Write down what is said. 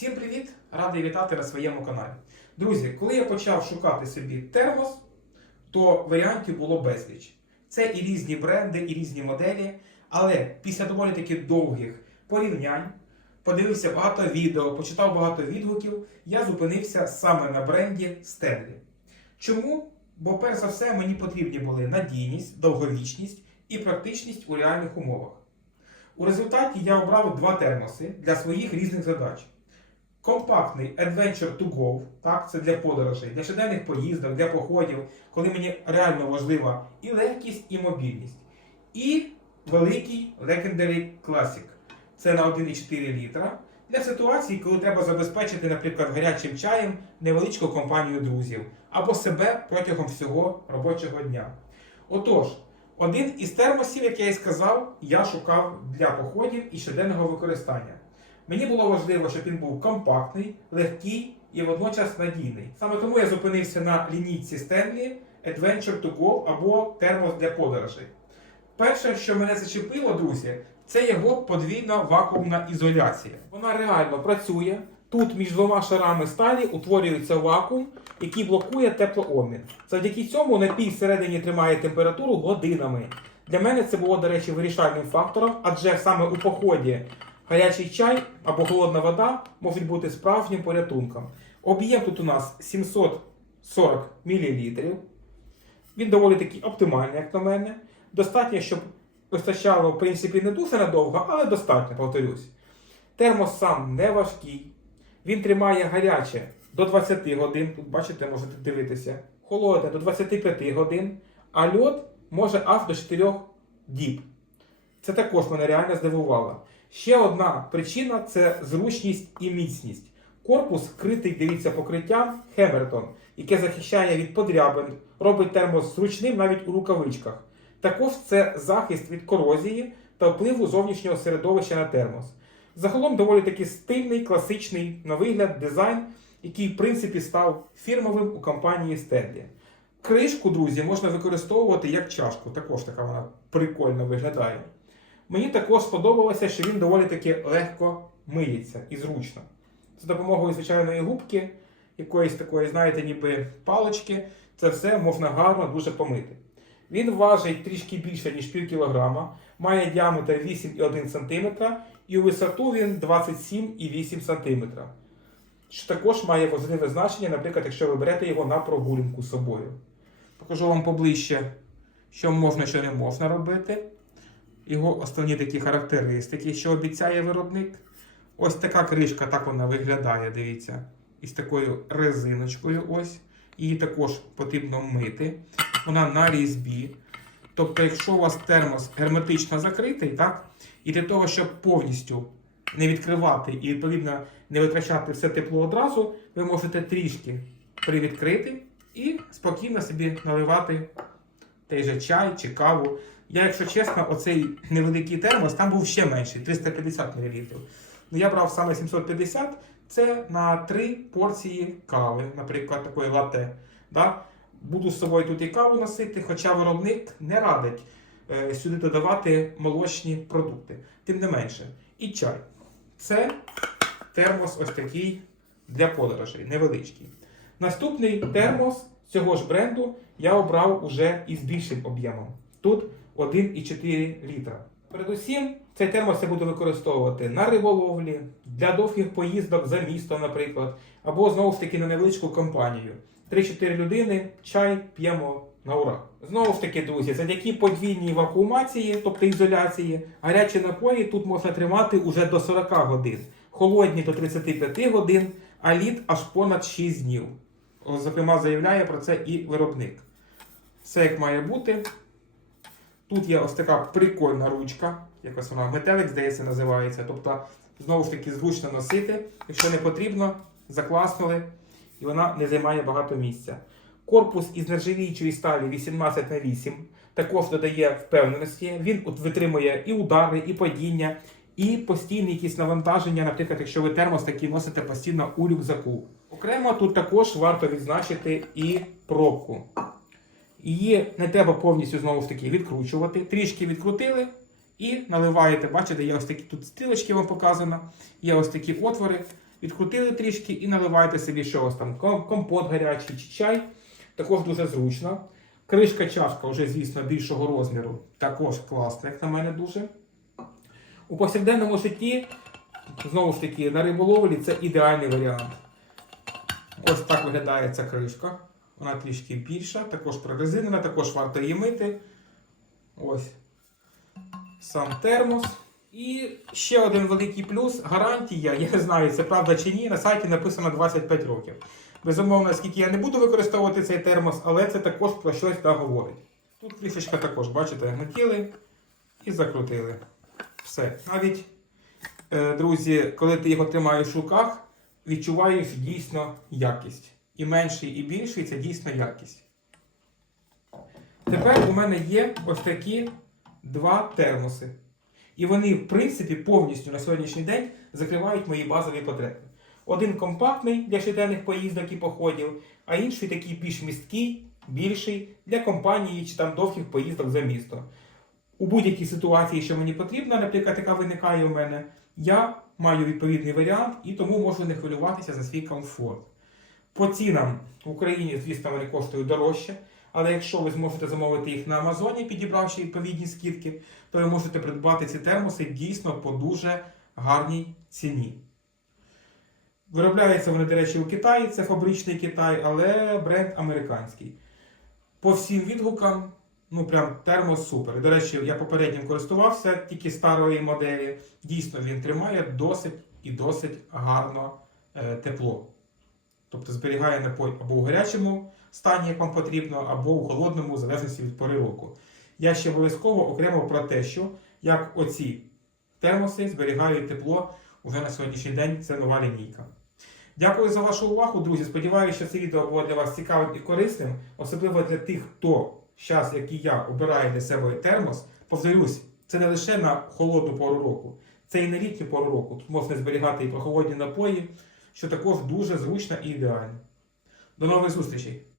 Всім привіт! Радий вітати на своєму каналі. Друзі, коли я почав шукати собі термос, то варіантів було безліч. Це і різні бренди, і різні моделі. Але після доволі таки довгих порівнянь, подивився багато відео, почитав багато відгуків, я зупинився саме на бренді Stanley. Чому? Бо перш за все мені потрібні були надійність, довговічність і практичність у реальних умовах. У результаті я обрав два термоси для своїх різних задач. Компактний Adventure to Go, так, це для подорожей, для щоденних поїздок, для походів, коли мені реально важлива і легкість, і мобільність. І великий Legendary Classic. Це на 1,4 літра. Для ситуацій, коли треба забезпечити, наприклад, гарячим чаєм невеличку компанію друзів або себе протягом всього робочого дня. Отож, один із термосів, як я і сказав, я шукав для походів і щоденного використання. Мені було важливо, щоб він був компактний, легкий і водночас надійний. Саме тому я зупинився на лінійці Stanley Adventure to Go або термос для подорожей. Перше, що мене зачепило, друзі, це його подвійна вакуумна ізоляція. Вона реально працює. Тут між двома шарами сталі утворюється вакуум, який блокує теплообмін. Завдяки цьому напій всередині тримає температуру годинами. Для мене це було, до речі, вирішальним фактором, адже саме у поході гарячий чай або холодна вода можуть бути справжнім порятунком. Об'єм тут у нас 740 мл. Він доволі таки оптимальний, як на мене. Достатньо, щоб вистачало, в принципі, не дуже надовго, але достатньо, повторюсь. Термос сам не важкий. Він тримає гаряче до 20 годин. Тут бачите, можете дивитися. Холодне до 25 годин, а льод може аж до 4 діб. Це також мене реально здивувало. Ще одна причина це зручність і міцність. Корпус вкритий, дивіться, покриттям Хемертон, яке захищає від подрябин, робить термос зручним навіть у рукавичках. Також це захист від корозії та впливу зовнішнього середовища на термос. Загалом доволі таки стильний, класичний на вигляд дизайн, який в принципі став фірмовим у компанії Stanley. Кришку, друзі, можна використовувати як чашку. Також така вона прикольно виглядає. Мені також сподобалося, що він доволі таки легко миється і зручно. За допомогою звичайної губки, якоїсь такої, знаєте, ніби палички, це все можна гарно дуже помити. Він важить трішки більше, ніж пів кілограма, має діаметр 8,1 см і у висоту він 27,8 см. Що також має важливе значення, наприклад, якщо ви берете його на прогулянку з собою. Покажу вам поближче, що можна, що не можна робити. Його основні такі характеристики, що обіцяє виробник. Ось така кришка, так вона виглядає, дивіться, із такою резиночкою. ось. Її також потрібно мити. Вона на різьбі. Тобто, якщо у вас термос герметично закритий, так, і для того, щоб повністю не відкривати і, відповідно, не витрачати все тепло одразу, ви можете трішки привідкрити і спокійно собі наливати той же чай чи каву. Я, якщо чесно, оцей невеликий термос, там був ще менший 350 мл. Ну, я брав саме 750, це на 3 порції кави, наприклад, такої лате. Да? Буду з собою тут і каву носити, хоча виробник не радить е, сюди додавати молочні продукти. Тим не менше. І чай. Це термос ось такий для подорожей, невеличкий. Наступний термос цього ж бренду я обрав уже із більшим об'ємом. Тут 1,4 літра. Передусім, цей термос я буду використовувати на риболовлі, для довгих поїздок за місто, наприклад, або знову ж таки на невеличку компанію. 3-4 людини, чай п'ємо на ура. Знову ж таки, друзі, завдяки подвійній вакуумації, тобто ізоляції, гарячі напої тут можна тримати уже до 40 годин, холодні до 35 годин, а лід аж понад 6 днів. Зокрема, заявляє про це і виробник. Все як має бути. Тут є ось така прикольна ручка, якось вона метелик, здається, називається. Тобто, знову ж таки, зручно носити. Якщо не потрібно, закласнули, і вона не займає багато місця. Корпус із нержавіючої сталі 18 на 8 також додає впевненості. Він витримує і удари, і падіння, і постійні якісь навантаження, наприклад, якщо ви термос такий носите постійно у рюкзаку. Окремо тут також варто відзначити і пробку. Її не треба повністю знову ж таки відкручувати. Трішки відкрутили і наливаєте. Бачите, є ось такі тут стрілочки вам показано, є ось такі отвори. відкрутили трішки і наливайте собі щось там, компот гарячий чи чай. Також дуже зручно. Кришка чашка вже, звісно, більшого розміру. Також класна, як на мене дуже. У повсякденному житті, знову ж таки, на риболовлі це ідеальний варіант. Ось так виглядає ця кришка. Вона трішки більша, також прорезинена, також варто її мити. Ось сам термос. І ще один великий плюс гарантія. Я не знаю, це правда чи ні. На сайті написано 25 років. Безумовно, скільки я не буду використовувати цей термос, але це також про щось та говорить. Тут кришечка також, бачите, натіли і закрутили. Все. Навіть, е, друзі, коли ти його тримаєш в руках, відчуваєш дійсно якість. І менший, і більший це дійсно якість. Тепер у мене є ось такі два термоси. І вони, в принципі, повністю на сьогоднішній день закривають мої базові потреби. Один компактний для щоденних поїздок і походів, а інший такий більш місткий, більший для компанії чи там довгих поїздок за місто. У будь-якій ситуації, що мені потрібна, наприклад, яка виникає у мене, я маю відповідний варіант і тому можу не хвилюватися за свій комфорт. По цінам в Україні, звісно, вони коштують дорожче, але якщо ви зможете замовити їх на Амазоні, підібравши відповідні скидки, то ви можете придбати ці термоси дійсно по дуже гарній ціні. Виробляються вони, до речі, у Китаї, це фабричний Китай, але бренд американський. По всім відгукам, ну прям термос супер. До речі, я попереднім користувався тільки старої моделі. Дійсно, він тримає досить і досить гарно е, тепло. Тобто зберігає напой або у гарячому стані, як вам потрібно, або у холодному, в залежності від пори року. Я ще обов'язково окремо про те, що як оці термоси зберігають тепло уже на сьогоднішній день. Це нова лінійка. Дякую за вашу увагу, друзі. Сподіваюся, що це відео було для вас цікавим і корисним, особливо для тих, хто зараз, як і я, обирає для себе термос. Повторюсь, це не лише на холодну пору року, це і на літню пору року. Тут можна зберігати і прохолодні напої, що також дуже зручно і ідеально. До нових зустрічей!